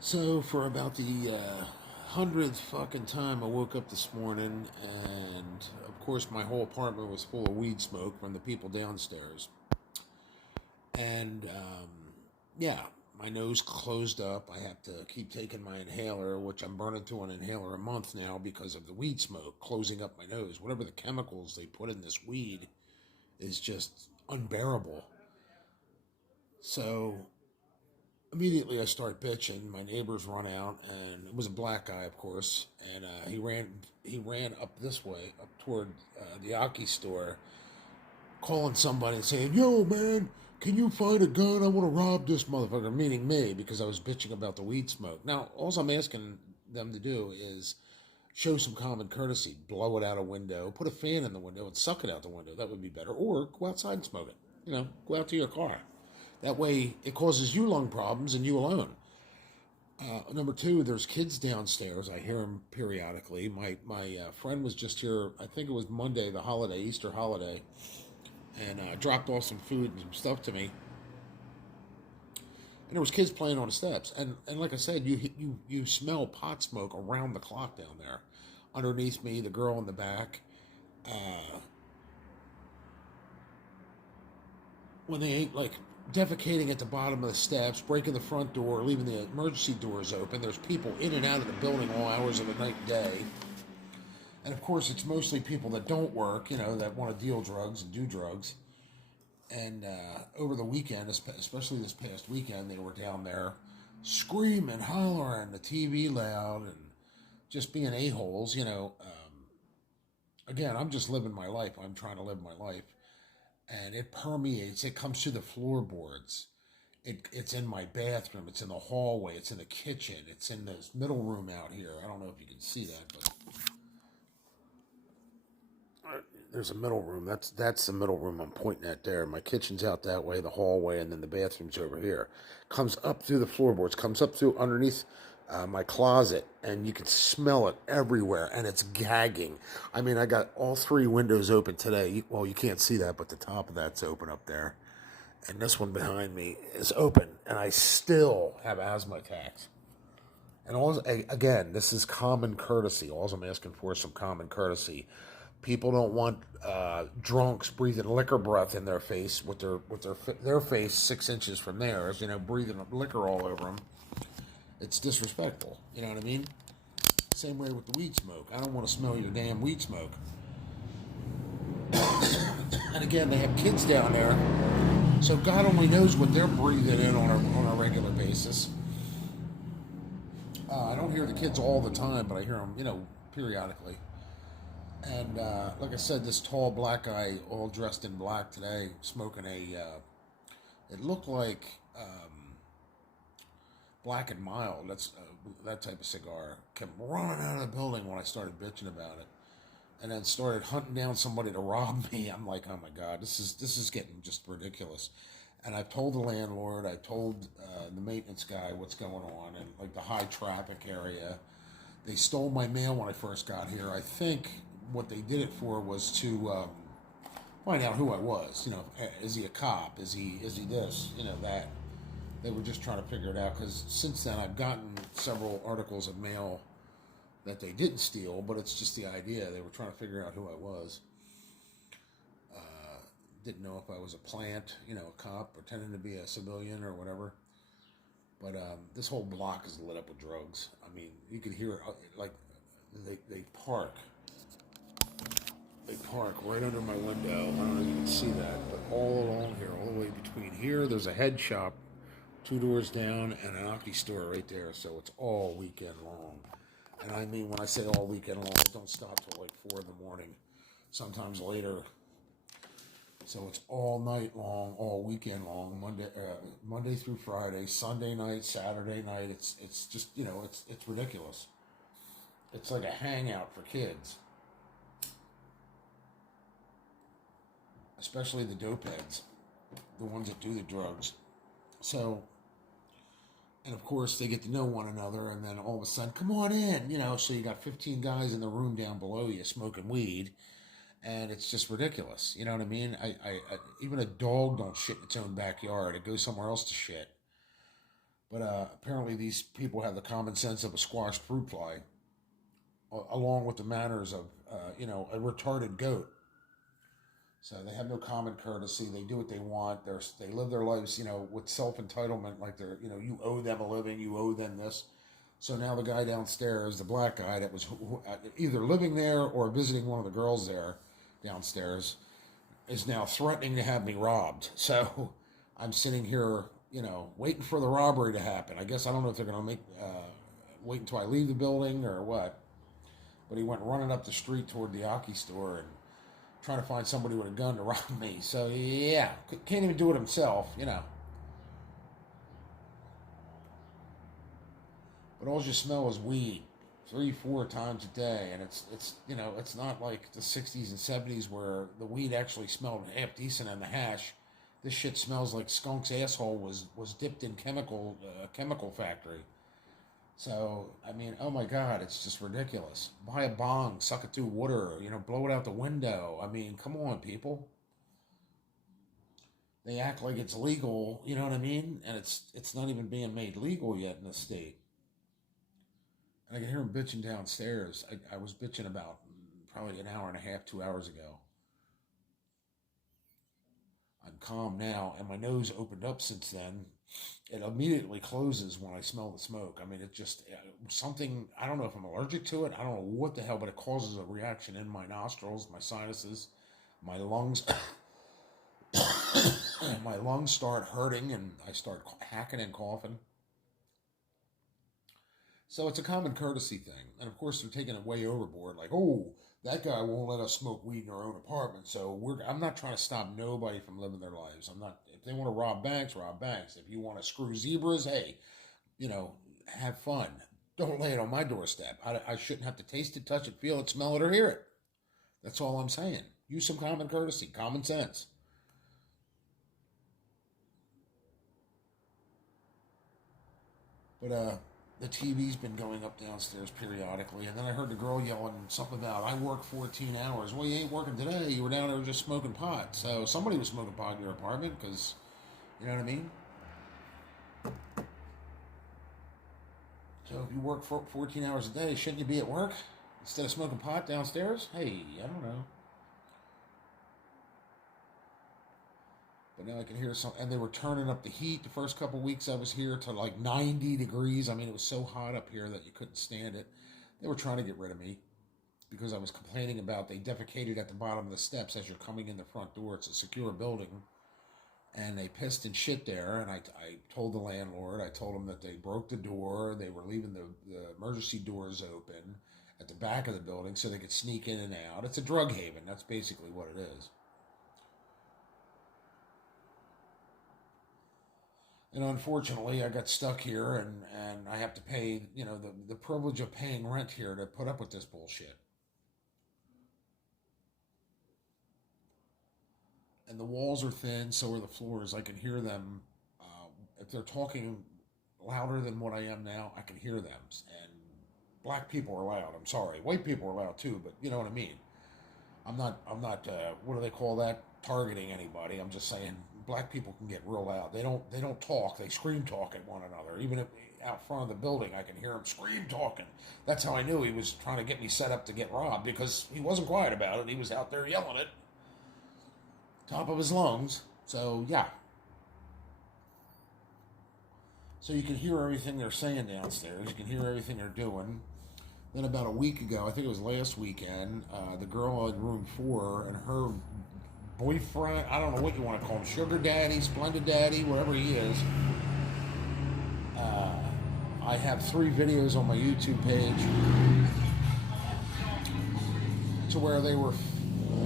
So for about the 100th fucking time, I woke up this morning, and of course my whole apartment was full of weed smoke from the people downstairs. And yeah, my nose closed up. I have to keep taking my inhaler, which I'm burning through an inhaler a month now because of the weed smoke closing up my nose. Whatever the chemicals they put in this weed is just unbearable. So immediately I start bitching. My neighbors run out, and it was a black guy, of course, and he ran up this way, up toward the Aki store, calling somebody and saying, "Yo, man, can you find a gun? I want to rob this motherfucker," meaning me, because I was bitching about the weed smoke. Now, all I'm asking them to do is show some common courtesy, blow it out a window, put a fan in the window, and suck it out the window. That would be better. Or go outside and smoke it. Go out to your car. That way, it causes you lung problems and you alone. Number two, there's kids downstairs. I hear them periodically. My friend was just here. I think it was Monday, the holiday, Easter holiday, and dropped off some food and some stuff to me. And there was kids playing on the steps. And like I said, you smell pot smoke around the clock down there. Underneath me, the girl in the back. Uh, when they ain't like defecating at the bottom of the steps, breaking the front door, leaving the emergency doors open. There's people in and out of the building all hours of the night and day. And of course, it's mostly people that don't work, that want to deal drugs and do drugs. And over the weekend, especially this past weekend, they were down there screaming, hollering, the TV loud, and just being a-holes. Again, I'm just living my life. I'm trying to live my life. And it permeates. It comes through the floorboards. It's in my bathroom. It's in the hallway. It's in the kitchen. It's in this middle room out here. I don't know if you can see that, but there's a middle room. That's the middle room I'm pointing at there. My kitchen's out that way, the hallway, and then the bathroom's over here. Comes up through the floorboards. Comes up through underneath my closet, and you can smell it everywhere, and it's gagging. I mean, I got all three windows open today. Well, you can't see that, but the top of that's open up there, and this one behind me is open, and I still have asthma attacks. And again, this is common courtesy. All I'm asking for is some common courtesy. People don't want drunks breathing liquor breath in their face with their face 6 inches from theirs. Breathing liquor all over them. It's disrespectful. You know what I mean? Same way with the weed smoke. I don't want to smell your damn weed smoke. And again, they have kids down there, so God only knows what they're breathing in on a regular basis. I don't hear the kids all the time, but I hear them, periodically. And like I said, this tall black guy, all dressed in black today, smoking it looked like Black and Mild. That's that type of cigar. Kept running out of the building when I started bitching about it, and then started hunting down somebody to rob me. I'm like, oh my god, this is getting just ridiculous. And I've told the landlord, I told the maintenance guy what's going on, and like the high traffic area. They stole my mail when I first got here. I think what they did it for was to find out who I was. Is he a cop? Is he this? That. They were just trying to figure it out, because since then I've gotten several articles of mail that they didn't steal, but it's just the idea. They were trying to figure out who I was. Didn't know if I was a plant, a cop, pretending to be a civilian or whatever. But this whole block is lit up with drugs. I mean, you could hear it, like they park. They park right under my window. I don't know if you can see that, but all along here, all the way between here, there's a head shop, two doors down, and an Aki store right there. So it's all weekend long. And I mean, when I say all weekend long, it don't stop till like 4 in the morning, sometimes later. So it's all night long, all weekend long, Monday through Friday, Sunday night, Saturday night. It's just it's ridiculous. It's like a hangout for kids, especially the dope heads, the ones that do the drugs. So, and of course they get to know one another, and then all of a sudden, come on in, So you got 15 guys in the room down below you smoking weed, and it's just ridiculous. You know what I mean? I even a dog don't shit in its own backyard. It goes somewhere else to shit. But apparently, these people have the common sense of a squashed fruit fly, along with the manners of, a retarded goat. So they have no common courtesy. They do what they want. They live their lives, with self entitlement, like you owe them a living, you owe them this. So now the guy downstairs, the black guy that was either living there or visiting one of the girls there downstairs, is now threatening to have me robbed. So I'm sitting here, waiting for the robbery to happen. I guess I don't know if they're going to wait until I leave the building or what. But he went running up the street toward the Aki store and trying to find somebody with a gun to rob me. So yeah, can't even do it himself. But all you smell is weed, 3, 4 times a day, and it's not like the '60s and '70s where the weed actually smelled half decent in the hash. This shit smells like skunk's asshole was dipped in chemical factory. So I mean, oh my God, it's just ridiculous. Buy a bong, suck it through water, blow it out the window. I mean, come on, people. They act like it's legal, you know what I mean? And it's not even being made legal yet in the state. And I can hear him bitching downstairs. I was bitching about probably an hour and a half, 2 hours ago. I'm calm now, and my nose opened up since then. It immediately closes when I smell the smoke. I mean, it just something. I don't know if I'm allergic to it. I don't know what the hell, but it causes a reaction in my nostrils, my sinuses, my lungs. My lungs start hurting, and I start hacking and coughing. So it's a common courtesy thing. And of course, they're taking it way overboard. Like, oh, that guy won't let us smoke weed in our own apartment. So I'm not trying to stop nobody from living their lives. I'm not, if they want to rob banks, rob banks. If you want to screw zebras, hey, have fun. Don't lay it on my doorstep. I shouldn't have to taste it, touch it, feel it, smell it, or hear it. That's all I'm saying. Use some common courtesy, common sense. But the TV's been going up downstairs periodically, and then I heard the girl yelling something about I work 14 hours. Well, you ain't working today. You were down there just smoking pot. So somebody was smoking pot in your apartment because, you know what I mean. So if you work for 14 hours a day, shouldn't you be at work instead of smoking pot downstairs? Hey, I don't know. But now I can hear some, and they were turning up the heat the first couple weeks I was here to like 90 degrees. I mean, it was so hot up here that you couldn't stand it. They were trying to get rid of me because I was complaining about they defecated at the bottom of the steps as you're coming in the front door. It's a secure building. And they pissed and shit there. And I told the landlord, I told them that they broke the door. They were leaving the emergency doors open at the back of the building so they could sneak in and out. It's a drug haven. That's basically what it is. And unfortunately, I got stuck here, and I have to pay, the privilege of paying rent here to put up with this bullshit. And the walls are thin, so are the floors. I can hear them. If they're talking louder than what I am now, I can hear them. And black people are loud. I'm sorry. White people are loud too, but you know what I mean. I'm not. What do they call that? Targeting anybody. I'm just saying black people can get real loud. They don't talk. They scream talk at one another. Even if out front of the building, I can hear them scream talking. That's how I knew he was trying to get me set up to get robbed because he wasn't quiet about it. He was out there yelling it, top of his lungs. So yeah. So you can hear everything they're saying downstairs. You can hear everything they're doing. Then about a week ago, I think it was last weekend, the girl in room 4 and her boyfriend, I don't know what you want to call him, sugar daddy, splendid daddy, whatever he is. I have 3 videos on my YouTube page to where they were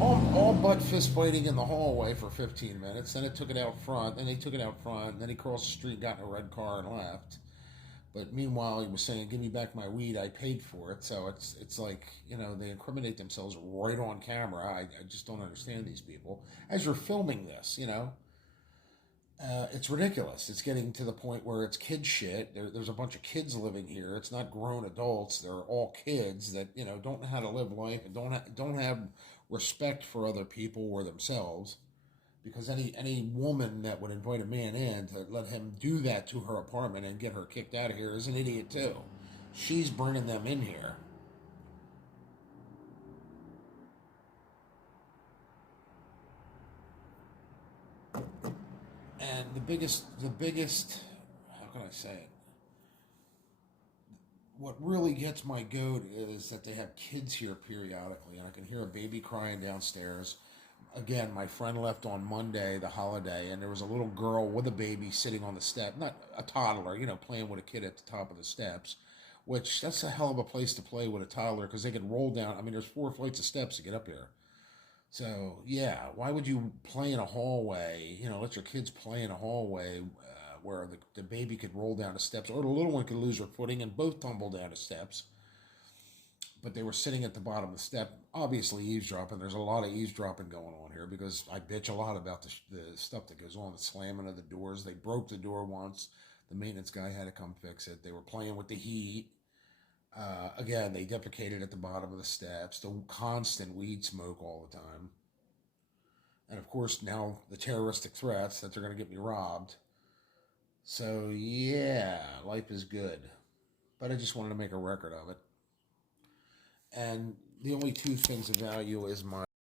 all but fist fighting in the hallway for 15 minutes. Then it took it out front. Then they took it out front. Then he crossed the street, got in a red car, and left. But meanwhile, he was saying, "Give me back my weed. I paid for it." So it's like they incriminate themselves right on camera. I just don't understand these people. As you're filming this, it's ridiculous. It's getting to the point where it's kid shit. There's a bunch of kids living here. It's not grown adults. They're all kids that don't know how to live life and don't have respect for other people or themselves. because any woman that would invite a man in to let him do that to her apartment and get her kicked out of here is an idiot too. She's bringing them in here. And the biggest, how can I say it? What really gets my goat is that they have kids here periodically, and I can hear a baby crying downstairs. Again, my friend left on Monday, the holiday, and there was a little girl with a baby sitting on the step, not a toddler, playing with a kid at the top of the steps, which that's a hell of a place to play with a toddler because they can roll down. I mean, there's 4 flights of steps to get up here. So, yeah, why would you play in a hallway, let your kids play in a hallway where the baby could roll down the steps or the little one could lose her footing and both tumble down the steps? But they were sitting at the bottom of the step, obviously eavesdropping. There's a lot of eavesdropping going on here because I bitch a lot about the stuff that goes on, the slamming of the doors. They broke the door once. The maintenance guy had to come fix it. They were playing with the heat. Again, they defecated at the bottom of the steps. The constant weed smoke all the time. And of course, now the terroristic threats that they're going to get me robbed. So, yeah, life is good. But I just wanted to make a record of it. And the only two things of value is my